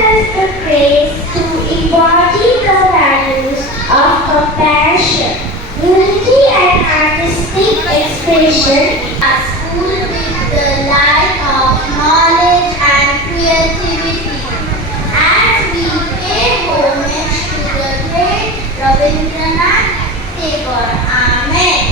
has the grace to embody the values of compassion, unity and artistic expression. A school with the light of knowledge and creativity. As we pay homage to the great Rabindranath Tagore. Amen.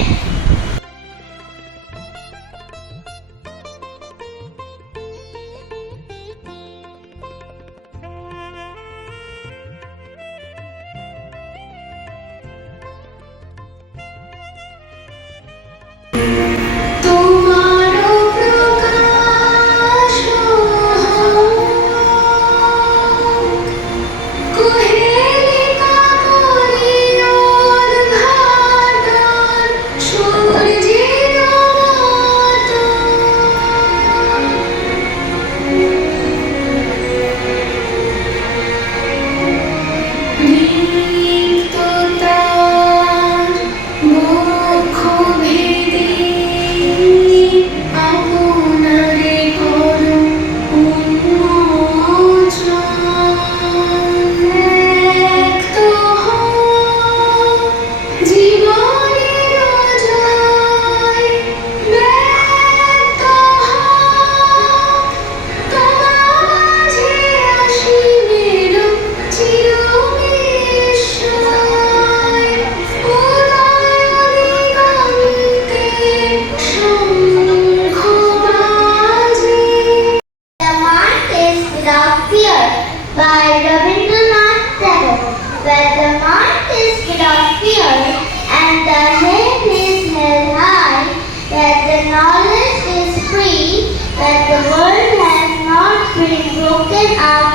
By Rabindranath Tagore. Where the mind is without fear and the head is held high, where the knowledge is free, where the world has not been broken up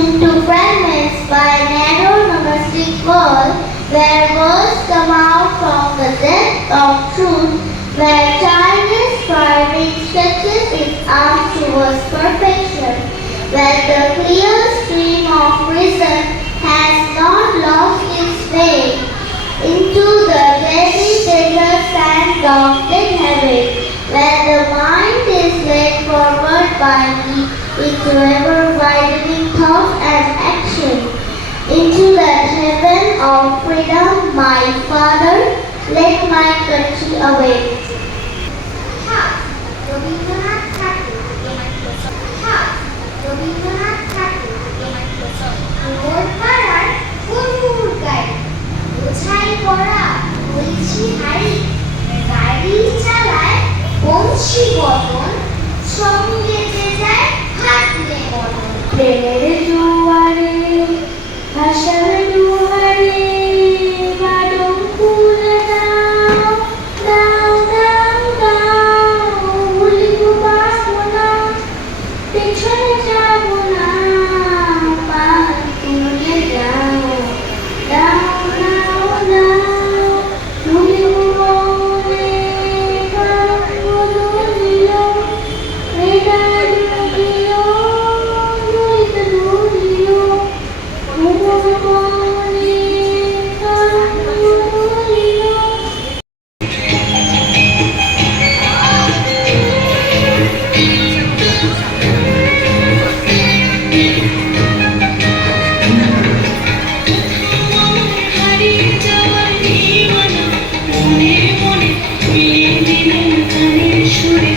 into fragments by a narrow monastic wall, where words come out from the depth of truth, where timeless striving stretches its arms towards perfection, where the clear stream of reason has not lost its way into the deadly desert sands of dead habit, where the mind is led forward by me into ever-widening thought and action, into that heaven of freedom, my Father, let my country awake. Rabindranath Tagore. Rabindranath Tagore. পাড়ার কোন গাড়ি বোঝাই করা বলছি হাড়ি গাড়ি চালায় বংশী বদন সঙ্গে যে যায় হাতলে বদন প্রেমের জোয়ারে ভাষার দুয়ারে বাদম ফুল দাও দাও দাও দাও ভুলিব পারবো না পেছনে যাব না পা তুলে যাও দাও দাও দাও ভুলিব বলে বদলিল হৃদয় দিল দুইত দুলিল ভুবন বলে বদলিল। মনে মনে মিলিয়ে দিলেন গানের সুরে।